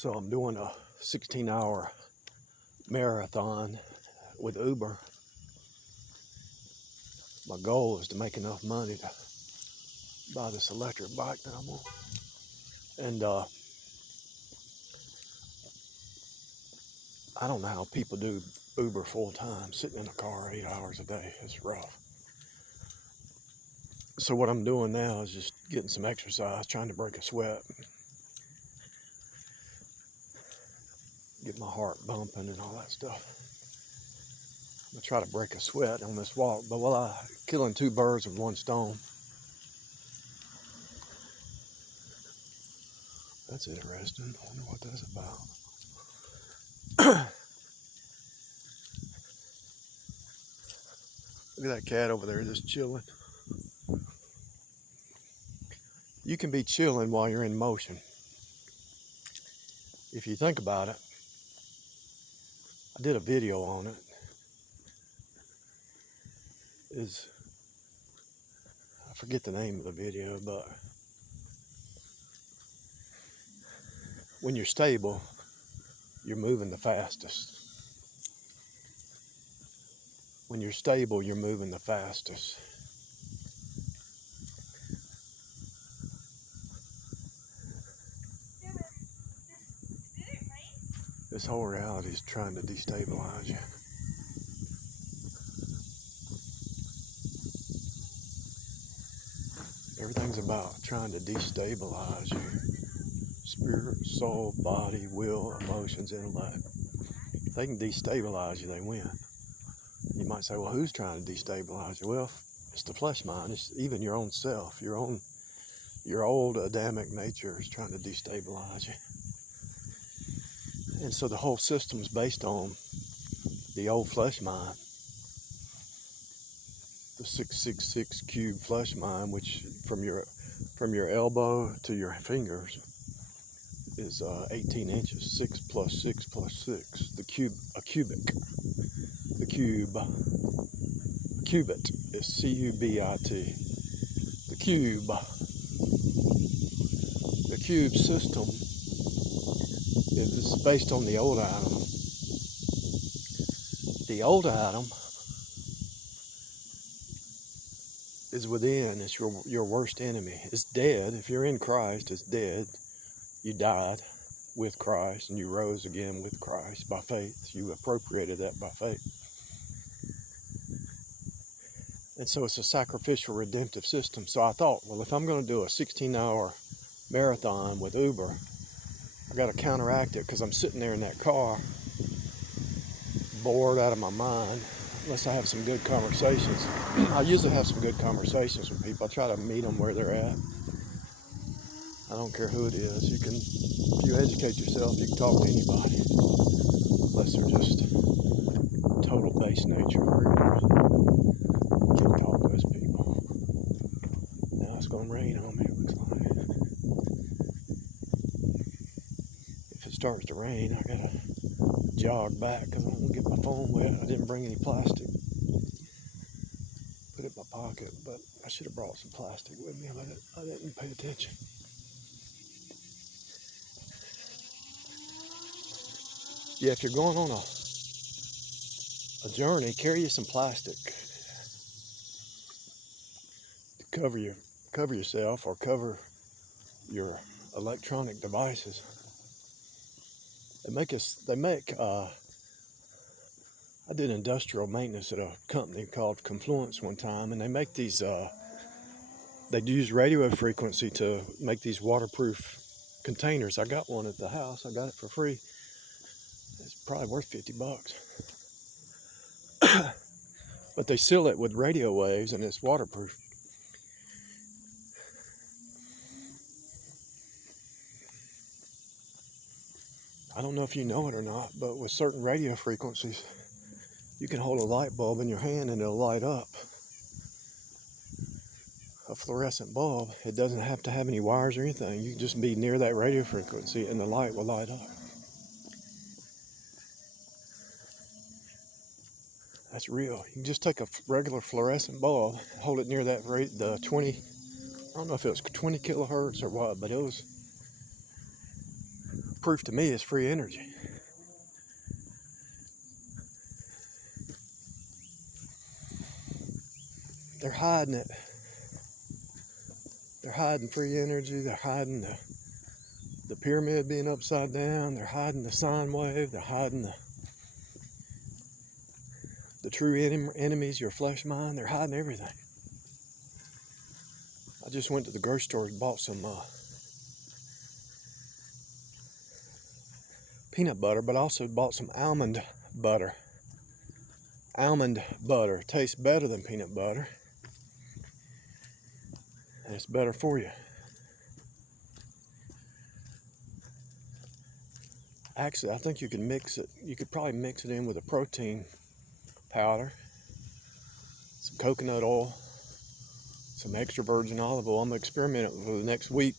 So I'm doing a 16-hour marathon with Uber. My goal is to make enough money to buy this electric bike that I'm on. And I don't know how people do Uber full time, sitting in a car 8 hours a day. It's rough. So what I'm doing now is just getting some exercise, trying to break a sweat, get my heart bumping and all that stuff. I'm gonna try to break a sweat on this walk, but killing two birds with one stone. That's interesting. I wonder what that's about. Look at that cat over there just chilling. You can be chilling while you're in motion. If you think about it, I did a video on it. I forget the name of the video, but when you're stable, you're moving the fastest. When you're stable, you're moving the fastest. This whole reality is trying to destabilize you. Everything's about trying to destabilize you. Spirit, soul, body, will, emotions, intellect. If they can destabilize you, they win. You might say, well, who's trying to destabilize you? Well, it's the flesh mind. It's even your own self. Your old Adamic nature is trying to destabilize you. And so the whole system is based on the old flesh mind. The 666 cube flesh mind, which from your elbow to your fingers is 18 inches. 6 plus 6 plus 6. A cubit. The cube. A cubit is C-U-B-I-T. The cube. The cube system is based on the old Adam. The old Adam is within. It's your worst enemy. It's dead. If you're in Christ, it's dead. You died with Christ and you rose again with Christ by faith. You appropriated that by faith. And so it's a sacrificial redemptive system. So I thought, well, if I'm going to do a 16-hour marathon with Uber, I got to counteract it because I'm sitting there in that car, bored out of my mind, unless I have some good conversations. I usually have some good conversations with people. I try to meet them where they're at. I don't care who it is. If you educate yourself, you can talk to anybody, unless they're just total base nature freakers. You can't talk to those people. Now it's going to rain on me, it looks like. If it starts to rain, I got to jog back because I don't want to get my phone wet. I didn't bring any plastic. Put it in my pocket, but I should have brought some plastic with me, but I didn't pay attention. Yeah, if you're going on a journey, carry you some plastic to cover yourself or cover your electronic devices. I did industrial maintenance at a company called Confluence one time, and they make these, they use radio frequency to make these waterproof containers. I got one at the house. I got it for free. It's probably worth $50. But they seal it with radio waves and it's waterproof. I don't know if you know it or not, but with certain radio frequencies, you can hold a light bulb in your hand and it'll light up. A fluorescent bulb, it doesn't have to have any wires or anything. You can just be near that radio frequency and the light will light up. That's real. You can just take a regular fluorescent bulb, hold it near that the 20, I don't know if it was 20 kilohertz or what, but it was proof to me is free energy. They're hiding it. They're hiding free energy. They're hiding the pyramid being upside down. They're hiding the sine wave. They're hiding the true enemies, your flesh mind. They're hiding everything. I just went to the grocery store and bought some peanut butter, but I also bought some almond butter. Almond butter tastes better than peanut butter, and it's better for you. Actually, I think you can mix it. You could probably mix it in with a protein powder, some coconut oil, some extra virgin olive oil. I'm going to experiment it for the next week,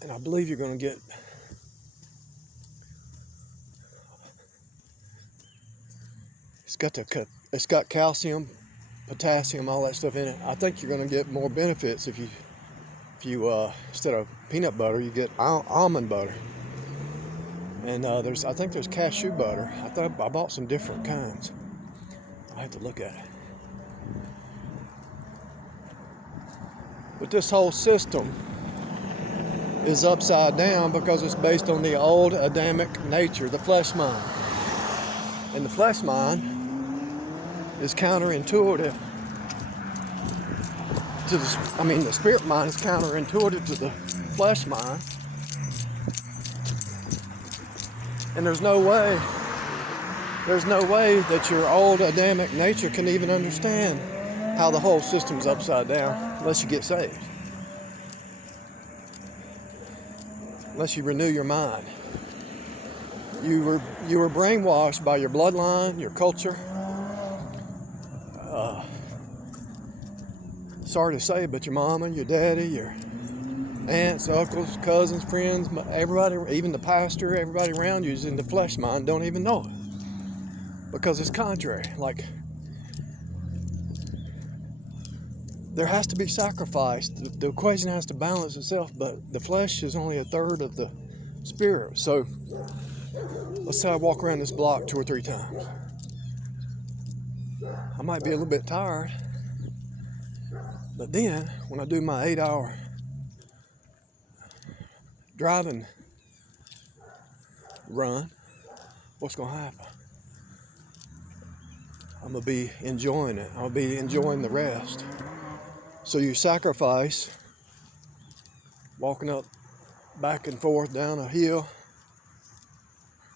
and I believe you're going to get it's got calcium, potassium, all that stuff in it. I think you're going to get more benefits if you instead of peanut butter, you get almond butter. And I think there's cashew butter. I bought some different kinds. I have to look at it. But this whole system is upside down because it's based on the old Adamic nature, the flesh mind. And the flesh mind is counterintuitive to the spirit mind is counterintuitive to the flesh mind. And there's no way that your old Adamic nature can even understand how the whole system's upside down unless you get saved. Unless you renew your mind. You were brainwashed by your bloodline, your culture. Sorry to say, but your mama, your daddy, your aunts, uncles, cousins, friends, everybody, even the pastor, everybody around you is in the flesh mind, don't even know it. Because it's contrary. Like, there has to be sacrifice. The equation has to balance itself, but the flesh is only a third of the spirit. So, let's say I walk around this block 2 or 3 times. I might be a little bit tired, but then when I do my 8-hour driving run, what's going to happen? I'm going to be enjoying it. I'll be enjoying the rest. So you sacrifice walking up back and forth down a hill,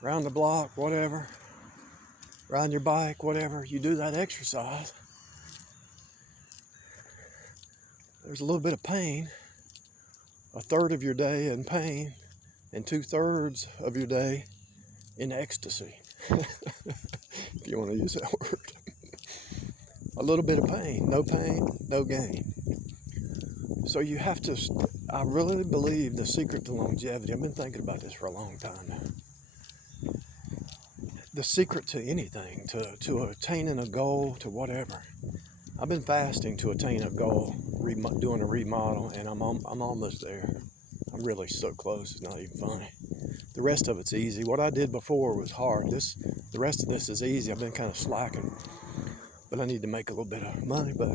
around the block, whatever, riding your bike, whatever. You do that exercise. There's a little bit of pain, a third of your day in pain, and 2/3 of your day in ecstasy, if you want to use that word. A little bit of pain, no gain. So you have to, I really believe the secret to longevity, I've been thinking about this for a long time now. The secret to anything, to attaining a goal, to whatever. I've been fasting to attain a goal, doing a remodel, and I'm almost there. I'm really so close, it's not even funny. The rest of it's easy. What I did before was hard. The rest of this is easy. I've been kind of slacking, but I need to make a little bit of money. But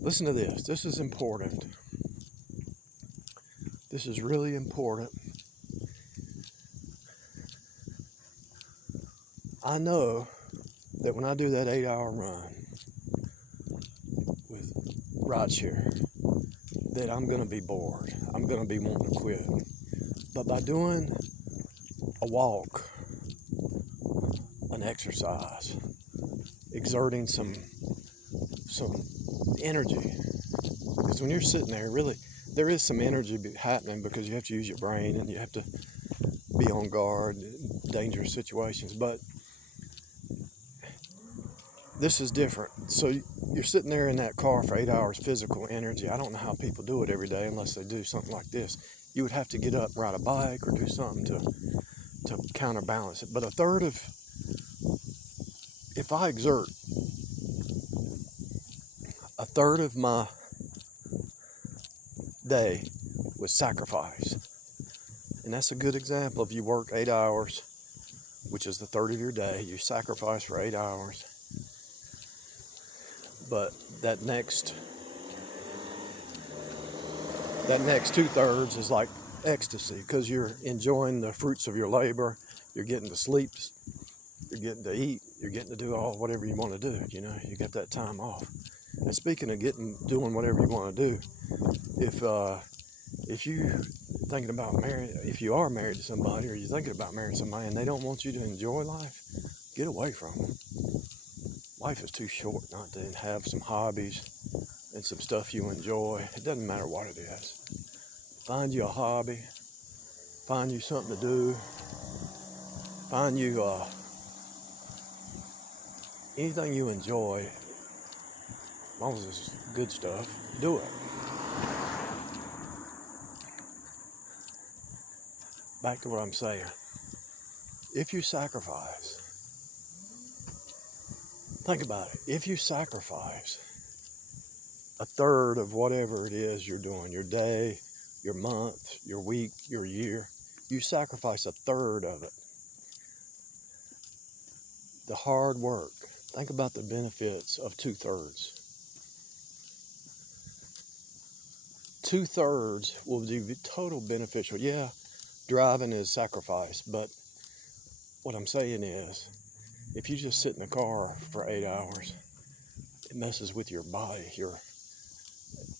listen to this. This is important. This is really important. I know that when I do that 8-hour run with rideshare, that I'm going to be bored. I'm going to be wanting to quit. But by doing a walk, an exercise, exerting some energy, because when you're sitting there, really, there is some energy happening because you have to use your brain and you have to be on guard in dangerous situations. But this is different. So you're sitting there in that car for 8 hours, physical energy. I don't know how people do it every day unless they do something like this. You would have to get up, ride a bike, or do something to counterbalance it. But if I exert a third of my day with sacrifice And that's a good example. If you work 8 hours, which is the third of your day, you sacrifice for 8 hours. But that next 2/3 is like ecstasy, because you're enjoying the fruits of your labor. You're getting to sleep, you're getting to eat, you're getting to do whatever you want to do. You know, you get that time off. And speaking of doing whatever you want to do, if you thinking about marriage, if you are married to somebody, or you're thinking about marrying somebody and they don't want you to enjoy life, get away from them. Life is too short not to have some hobbies and some stuff you enjoy. It doesn't matter what it is. Find you a hobby, find you something to do, find you anything you enjoy, as long as it's good stuff, do it. Back to what I'm saying. If you sacrifice, think about it. If you sacrifice 1/3 of whatever it is you're doing, your day, your month, your week, your year, you sacrifice 1/3 of it. The hard work. Think about the benefits of 2/3. 2/3 will be total beneficial. Yeah, driving is sacrifice, but what I'm saying is, if you just sit in the car for 8 hours, it messes with your body.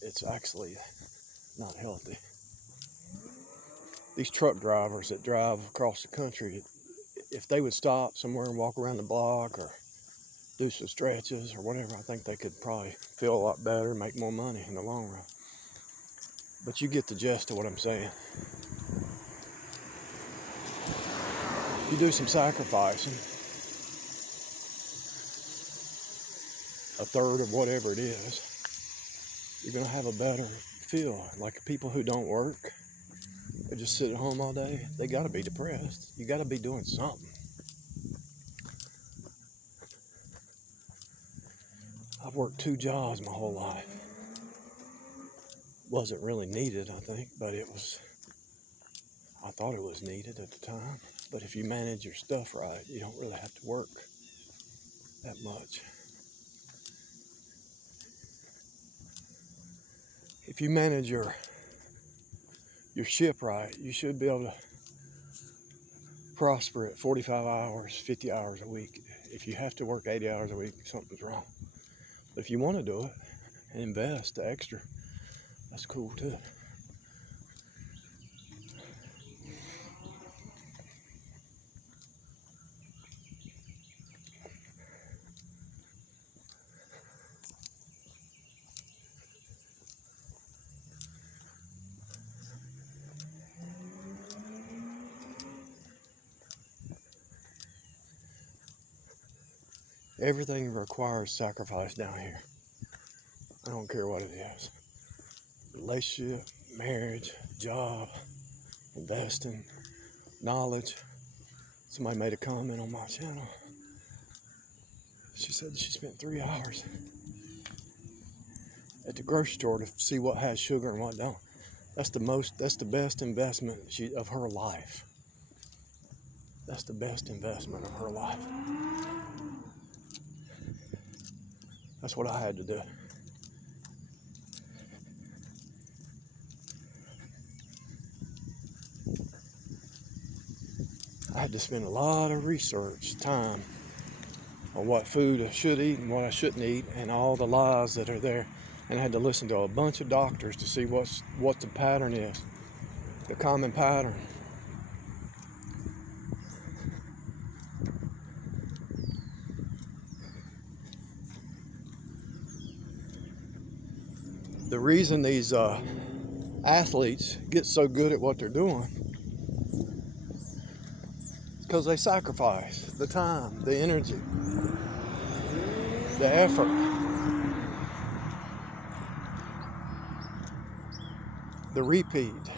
It's actually not healthy. These truck drivers that drive across the country, if they would stop somewhere and walk around the block or do some stretches or whatever, I think they could probably feel a lot better and make more money in the long run. But you get the gist of what I'm saying. You do some sacrificing, 1/3 of whatever it is, you're going to have a better feel. Like people who don't work, they just sit at home all day, they got to be depressed. You got to be doing something. I've worked 2 jobs my whole life. Wasn't really needed, I think, but I thought it was needed at the time. But if you manage your stuff right, you don't really have to work that much. If you manage your ship right, you should be able to prosper at 45 hours, 50 hours a week. If you have to work 80 hours a week, something's wrong. But if you want to do it and invest the extra, that's cool too. Everything requires sacrifice down here. I don't care what it is. Relationship, marriage, job, investing, knowledge. Somebody made a comment on my channel. She said she spent 3 hours at the grocery store to see what has sugar and what don't. That's the best investment of her life. That's the best investment of her life. That's what I had to do. I had to spend a lot of research time on what food I should eat and what I shouldn't eat, and all the lies that are there. And I had to listen to a bunch of doctors to see what the pattern is, the common pattern. The reason these athletes get so good at what they're doing is because they sacrifice the time, the energy, the effort. The repeat,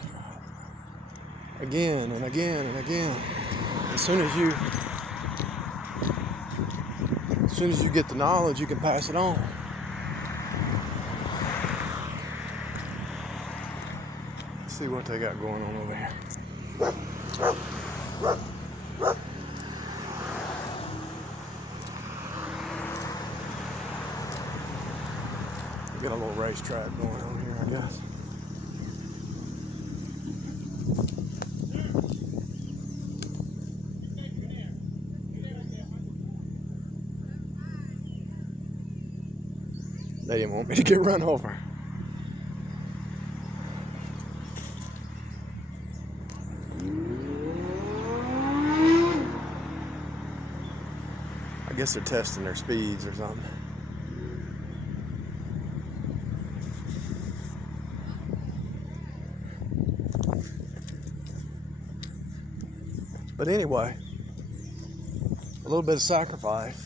again and again and again. As soon as you get the knowledge, you can pass it on. Let's see what they got going on over here. Got a little racetrack going on here, I guess. They didn't want me to get run over. I guess they're testing their speeds or something. But anyway, a little bit of sacrifice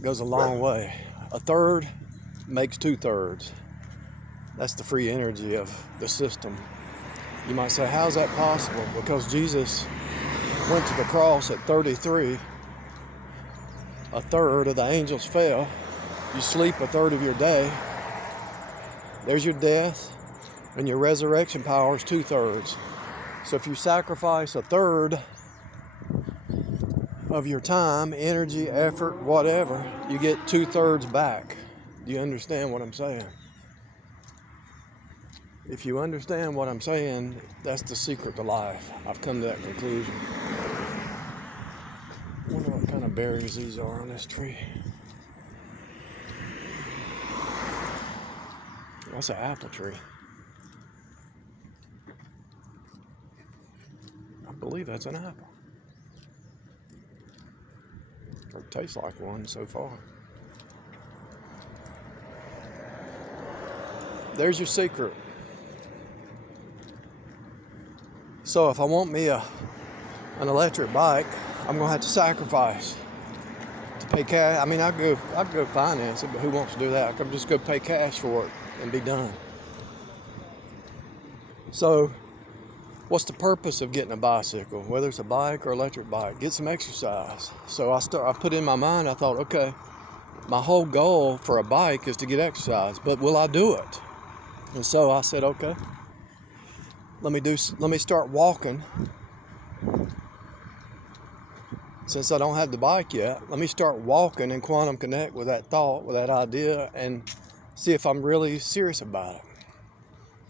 goes a long way. A third makes 2/3. That's the free energy of the system. You might say, how's that possible? Because Jesus went to the cross at 33. A third of the angels fell. You sleep a third of your day. There's your death, and your resurrection power is 2/3. So if you sacrifice a third of your time, energy, effort, whatever, you get 2/3 back. Do you understand what I'm saying? If you understand what I'm saying, that's the secret to life. I've come to that conclusion. I wonder what kind of berries these are on this tree. That's an apple tree. I believe that's an apple. Or it tastes like one so far. There's your secret. So if I want me an electric bike, I'm gonna have to sacrifice to pay cash. I mean, I'd go finance it, but who wants to do that? I could just go pay cash for it and be done. So what's the purpose of getting a bicycle? Whether it's a bike or electric bike, get some exercise. So I put in my mind, I thought, okay, my whole goal for a bike is to get exercise, but will I do it? And so I said, okay, let me start walking. Since I don't have the bike yet, let me start walking and quantum connect with that thought, with that idea, and see if I'm really serious about it.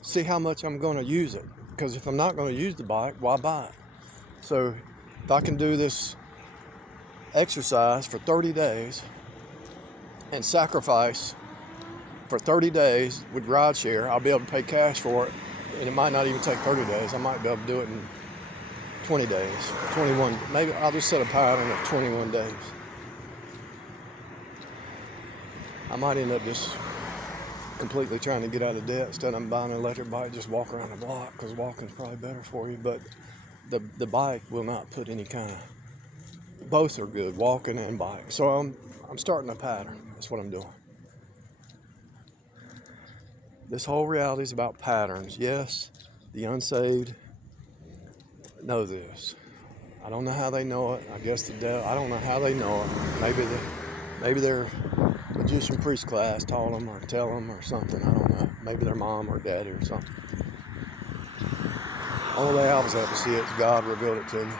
See how much I'm going to use it. Because if I'm not going to use the bike, why buy it? So if I can do this exercise for 30 days and sacrifice for 30 days with rideshare, I'll be able to pay cash for it. And it might not even take 30 days. I might be able to do it in 20 days, 21. Maybe I'll just set a pattern of 21 days. I might end up just completely trying to get out of debt instead of buying an electric bike, just walk around the block, because walking's probably better for you. But the bike will not put any kind of, both are good, walking and bike. So I'm starting a pattern. That's what I'm doing. This whole reality is about patterns. Yes, the unsaved know this. I don't know how they know it. I guess the devil, I don't know how they know it. Maybe their magician priest class taught them or tell them or something. I don't know. Maybe their mom or daddy or something. Only way I was able to see it is God revealed it to me.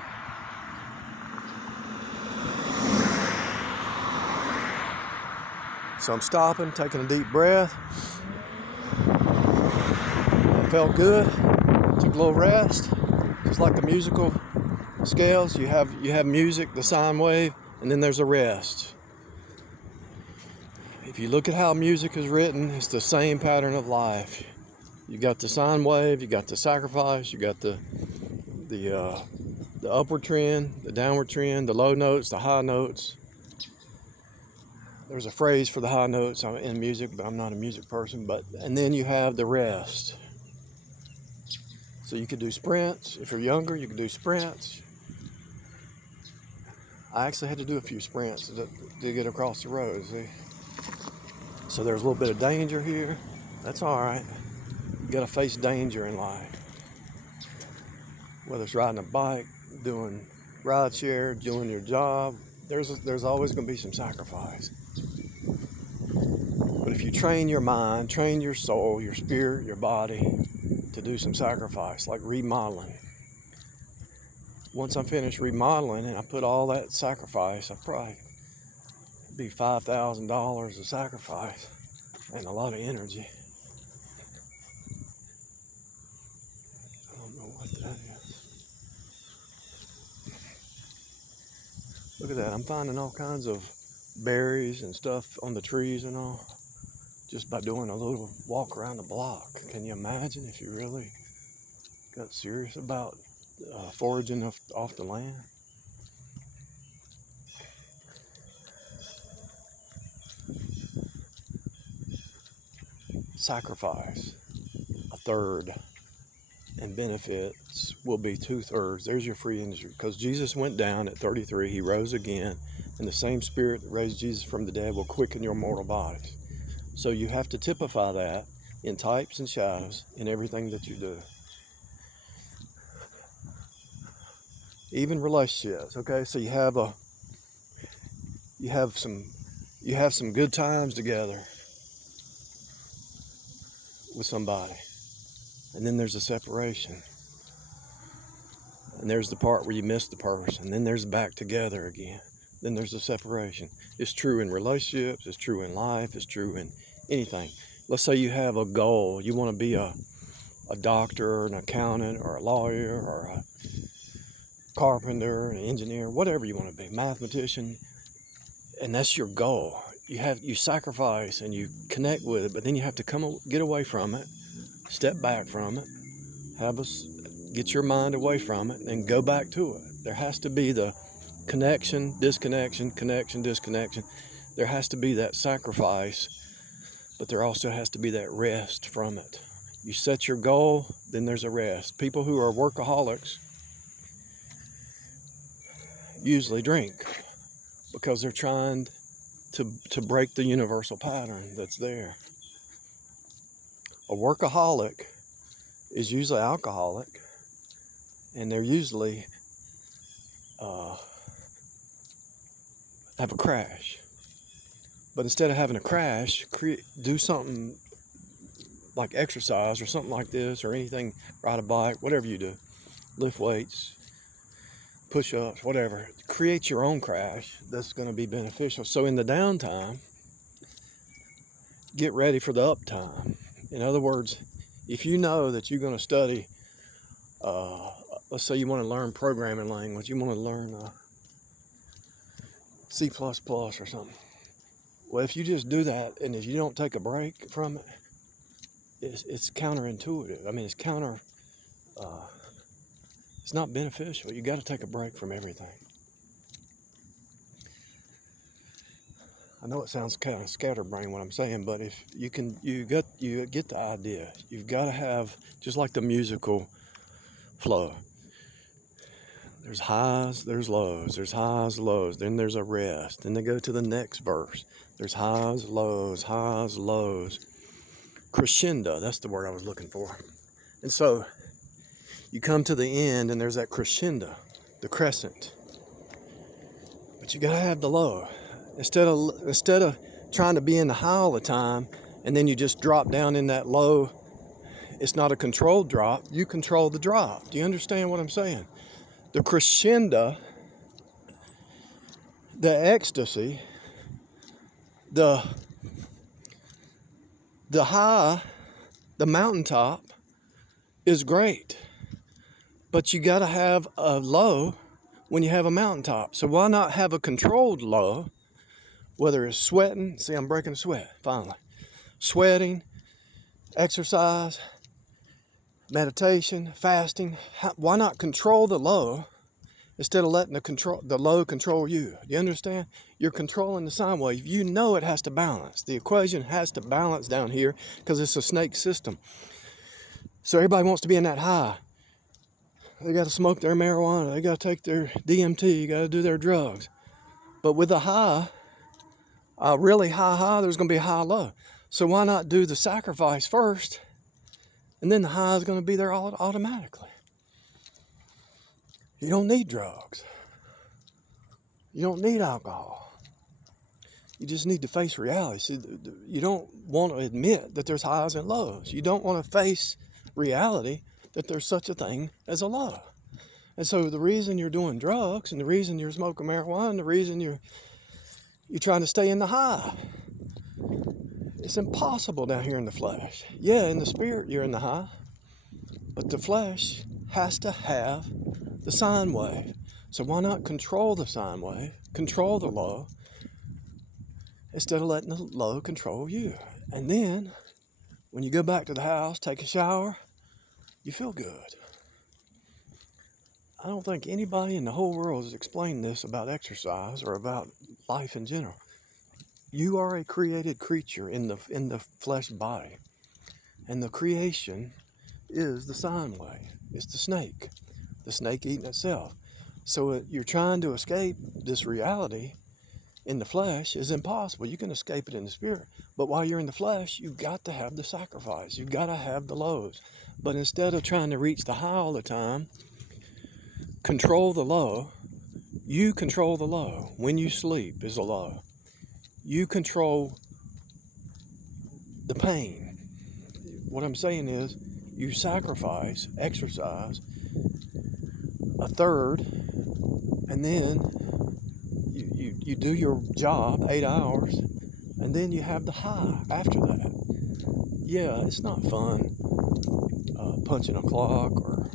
So I'm stopping, taking a deep breath. It felt good. Took a little rest. Just like the musical scales, you have music, the sine wave, and then there's a rest. If you look at how music is written, it's the same pattern of life. You got the sine wave, you got the sacrifice, you got the upward trend, the downward trend, the low notes, the high notes. There's a phrase for the high notes in music, but I'm not a music person. And then you have the rest. So you could do sprints. If you're younger, you could do sprints. I actually had to do a few sprints to get across the road, see? So there's a little bit of danger here. That's all right. You got to face danger in life. Whether it's riding a bike, doing rideshare, doing your job, there's always going to be some sacrifice. But if you train your mind, train your soul, your spirit, your body, to do some sacrifice, like remodeling. Once I'm finished remodeling and I put all that sacrifice, I probably be $5,000 of sacrifice and a lot of energy. I don't know what that is. Look at that. I'm finding all kinds of berries and stuff on the trees and all, just by doing a little walk around the block. Can you imagine if you really got serious about foraging off the land? Sacrifice a third, and benefits will be 2/3. There's your free energy. Because Jesus went down at 33, he rose again, and the same spirit that raised Jesus from the dead will quicken your mortal bodies. So you have to typify that in types and shadows in everything that you do. Even relationships, okay? So you have some good times together with somebody. And then there's a separation. And there's the part where you miss the person. And then there's back together again. Then there's a separation. It's true in relationships. It's true in life. It's true in anything. Let's say you have a goal. You want to be a doctor or an accountant or a lawyer or a carpenter, an engineer, whatever you want to be, mathematician. And that's your goal. You sacrifice and you connect with it, but then you have to get away from it. Step back from it, get your mind away from it, and go back to it. There has to be the connection, disconnection, connection, disconnection. There has to be that sacrifice, but there also has to be that rest from it. You set your goal, then there's a rest. People who are workaholics usually drink because they're trying to break the universal pattern that's there. A workaholic is usually alcoholic, and they're usually have a crash. But instead of having a crash, do something like exercise or something like this or anything, ride a bike, whatever you do, lift weights, push-ups, whatever. Create your own crash that's going to be beneficial. So in the downtime, get ready for the uptime. In other words, if you know that you're going to study, let's say you want to learn programming language, you want to learn C++ or something. Well, if you just do that and if you don't take a break from it, it's counterintuitive. I mean, it's not beneficial. You got to take a break from everything. I know it sounds kind of scatterbrained what I'm saying, but if you get the idea. You've got to have, just like the musical flow. There's highs, there's lows. There's highs, lows. Then there's a rest. Then they go to the next verse. There's highs, lows, highs, lows. Crescendo, that's the word I was looking for. And so you come to the end and there's that crescendo, the crescent. But you got to have the low. Instead of trying to be in the high all the time and then you just drop down in that low, it's not a controlled drop. You control the drop. Do you understand what I'm saying? The crescendo, the ecstasy, the high, the mountaintop is great. But you got to have a low when you have a mountaintop. So why not have a controlled low? Whether it's sweating, see, I'm breaking a sweat, finally. Sweating, exercise, meditation, fasting. Why not control the low instead of letting the low control you? Do you understand? You're controlling the sine wave. You know it has to balance. The equation has to balance down here because it's a snake system. So everybody wants to be in that high. They got to smoke their marijuana. They got to take their DMT. You got to do their drugs. But with a high, a really high, there's going to be a high low. So why not do the sacrifice first, and then the high is going to be there automatically. You don't need drugs. You don't need alcohol. You just need to face reality. See, you don't want to admit that there's highs and lows. You don't want to face reality that there's such a thing as a low. And so the reason you're doing drugs and the reason you're smoking marijuana and the reason you're trying to stay in the high, it's impossible down here in the flesh. Yeah, in the spirit you're in the high, but the flesh has to have the sine wave. So why not control the sine wave, control the low, instead of letting the low control you? And then when you go back to the house, take a shower, you feel good. I don't think anybody in the whole world has explained this about exercise or about life in general. You are a created creature in the flesh body. And the creation is the sine wave. It's the snake eating itself. So you're trying to escape this reality in the flesh is impossible. You can escape it in the spirit. But while you're in the flesh, you've got to have the sacrifice. You've got to have the lows. But instead of trying to reach the high all the time, control the low. You control the low. When you sleep is a low. You control the pain. What I'm saying is you sacrifice, exercise, a third, and then you do your job 8 hours, and then you have the high after that. Yeah, it's not fun punching a clock or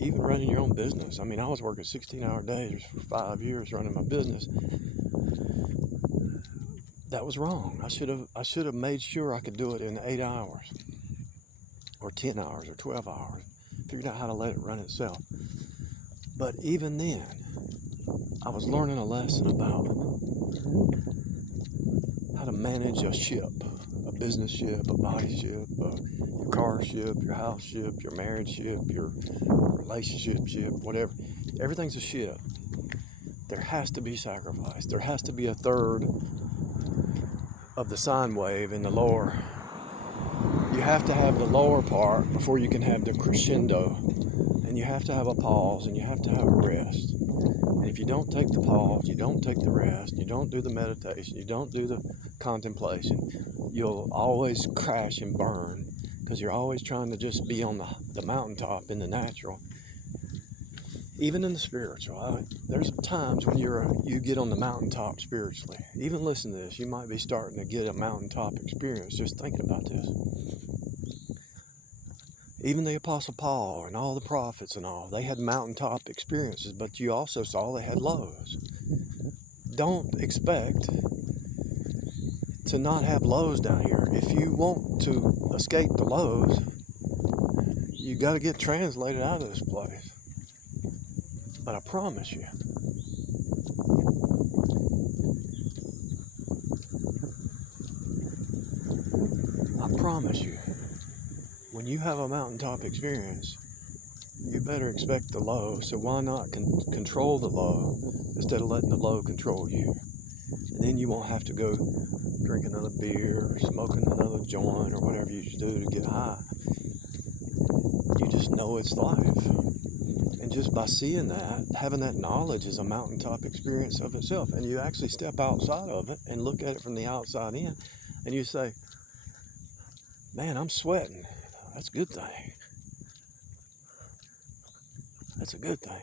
even running your own business. I mean, I was working 16-hour days for 5 years running my business. That was wrong. I should have made sure I could do it in 8 hours or 10 hours or 12 hours. Figured out how to let it run itself. But even then, I was learning a lesson about how to manage a ship, a business ship, a body ship, your car ship, your house ship, your marriage ship, your relationship ship, whatever. Everything's a ship. There has to be sacrifice. There has to be a third of the sine wave in the lower. You have to have the lower part before you can have the crescendo. And you have to have a pause and you have to have a rest. And if you don't take the pause, you don't take the rest, you don't do the meditation, you don't do the contemplation, you'll always crash and burn because you're always trying to just be on the mountaintop in the natural. Even in the spiritual, there's times when you get on the mountaintop spiritually. Even listen to this, you might be starting to get a mountaintop experience just thinking about this. Even the Apostle Paul and all the prophets and all, they had mountaintop experiences, but you also saw they had lows. Don't expect to not have lows down here. If you want to escape the lows, you got to get translated out of this place. But I promise you, when you have a mountaintop experience, you better expect the low. So why not control the low instead of letting the low control you? And then you won't have to go drink another beer or smoking another joint or whatever you should do to get high. You just know it's life. And just by seeing that, having that knowledge is a mountaintop experience of itself. And you actually step outside of it and look at it from the outside in. And you say, man, I'm sweating. That's a good thing. That's a good thing.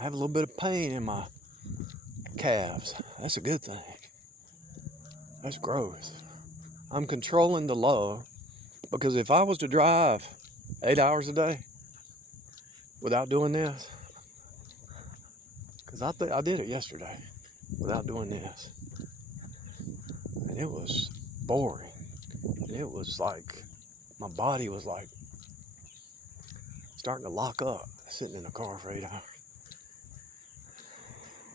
I have a little bit of pain in my calves. That's a good thing. That's growth. I'm controlling the low, because if I was to drive 8 hours a day without doing this, because I did it yesterday without doing this, and it was boring. And it was like my body was like starting to lock up sitting in the car for 8 hours.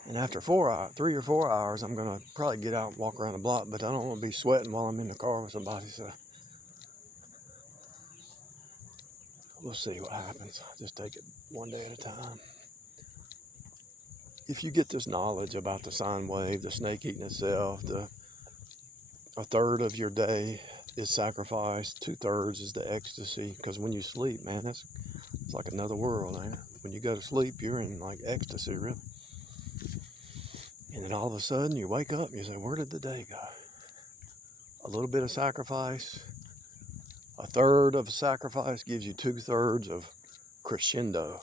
And after 3 or 4 hours, I'm going to probably get out and walk around the block, but I don't want to be sweating while I'm in the car with somebody, so we'll see what happens. I'll just take it one day at a time. If you get this knowledge about the sine wave, the snake eating itself, a third of your day is sacrifice, 2/3 is the ecstasy, because when you sleep, man, it's like another world, ain't it? When you go to sleep, you're in like ecstasy, really. And then all of a sudden you wake up and you say, where did the day go? a little bit of sacrifice. A third of a sacrifice gives you 2/3 of crescendo.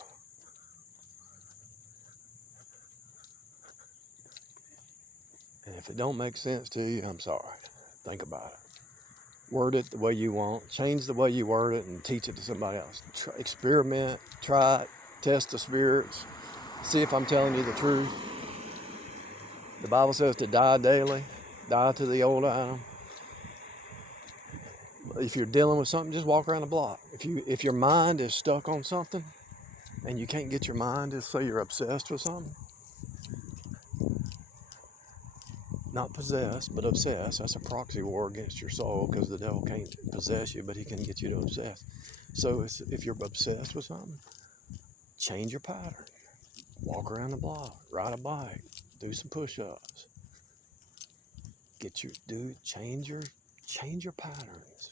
And if it don't make sense to you, I'm sorry. Think about it. Word it the way you want. Change the way you word it and teach it to somebody else. Experiment, try it, test the spirits, see if I'm telling you the truth. The Bible says to die daily, die to the old Adam. If you're dealing with something, just walk around the block. If your mind is stuck on something and you can't get your mind to say you're obsessed with something, not possessed, but obsessed. That's a proxy war against your soul, because the devil can't possess you, but he can get you to obsess. So if you're obsessed with something, change your pattern. Walk around the block, ride a bike, do some push-ups. Change your patterns.